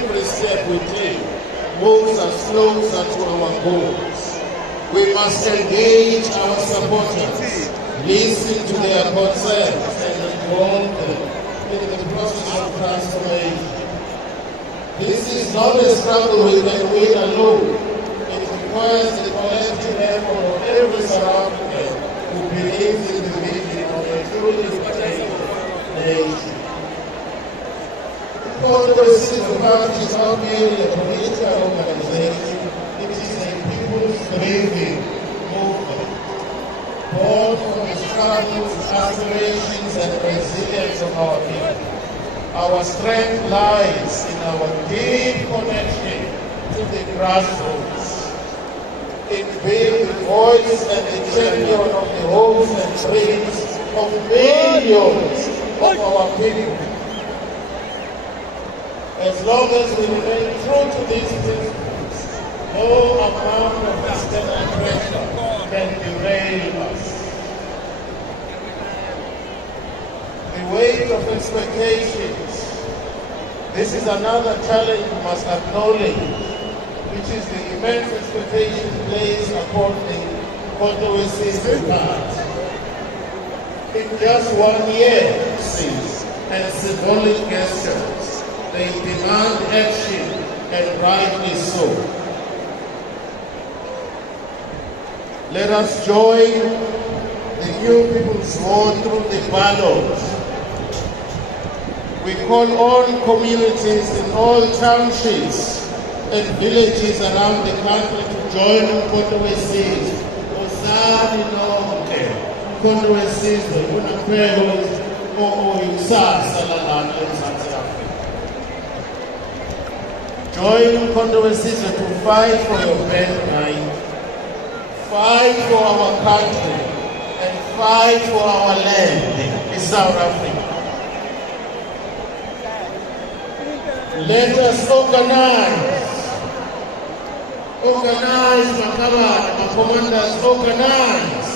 every step we take moves us closer to our goals. We must engage our supporters, listen to their concerns, and involve them in the process of transformation. This is not a struggle we can win alone. It requires the collective effort of every South African who believes in the vision of a truly free nation. The party is not merely a political organization, it is a people's living movement, born from the struggles, aspirations, and resilience of our people. Our strength lies in our deep connection to the grassroots, in being the voice and the champion of the hopes and dreams of millions of our people. As long as we remain true to these principles, no amount of external pressure can derail us. The weight of expectations. This is another challenge we must acknowledge, which is the immense expectation placed upon the Kondowesizwe part. In just 1 year, and symbolic gestures, they demand action, and rightly so. Let us join the new people's vote through the ballot. We call on communities in all townships and villages around the country to join Kondowesizwe. Osani nonke, Kondowesizwe unaphelo oyisasa lalana eMzantsi Afrika. Join Kondowesizwe to fight for your birthright, fight for our country, and fight for our land in South Africa. Let us organize, my commanders, organize.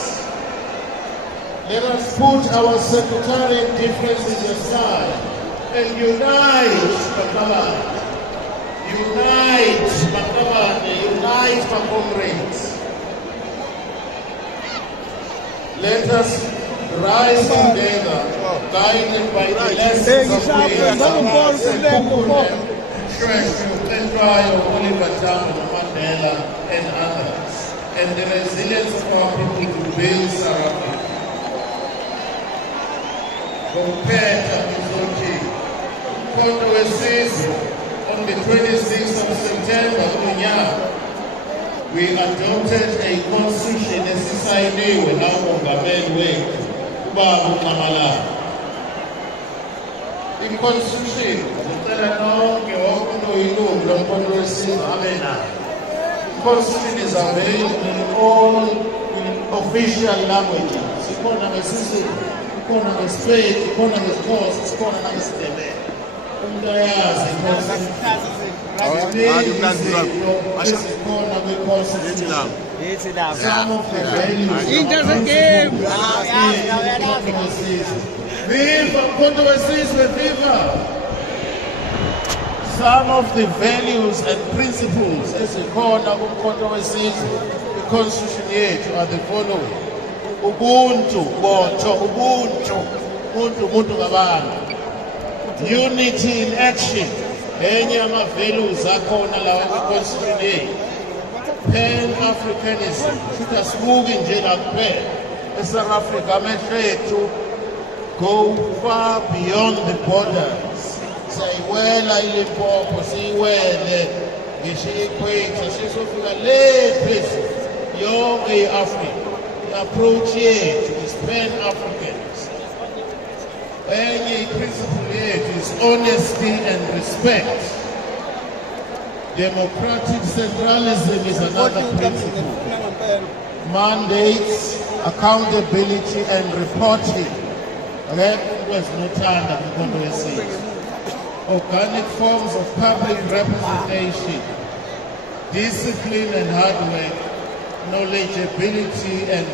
Let us put our sectarian differences aside and unite, unite, my comrades. Let us rise together, guided by the lessons of Oliver Tambo, Mandela, and others, and the resilience of our people to build South Africa. On the 26th of September, we adopted a constitution esisayiniwe namongameli wethu ubaba uNxamalala. I-constitution ngicela nonke wonke oyilungu loMkondowesizwe abe nayo. I-constitution is available in all official languages. Ikhona ngesiZulu, ikhona ngesiSpedi, ikhona ngesiXhosa, ikhona nangesiNdebele. Umuntu ayazi i-constitution. Some of the values and principles as a corner of Kondowesizwe, the constitution yethu are the following: Ubuntu, Ubuntu ngabantu. Unity in action. Enye ama-values akhona lawa kwi-constitution yethu. Pan-Africanism, futhi asibuki nje la kuphela eSouth Africa, amehlo ethu go far beyond the borders. Siyayiwela iLimpopo, siyiwele ngisho i-Equator, sisofika le phezulu yonke i-Africa. I-approach yethu is Pan-Africans. Enye i-principle yethu is honesty and respect. Democratic centralism is another principle. Mandates, accountability, and reporting. Organic forms of public representation, discipline and hard work, knowledgeability and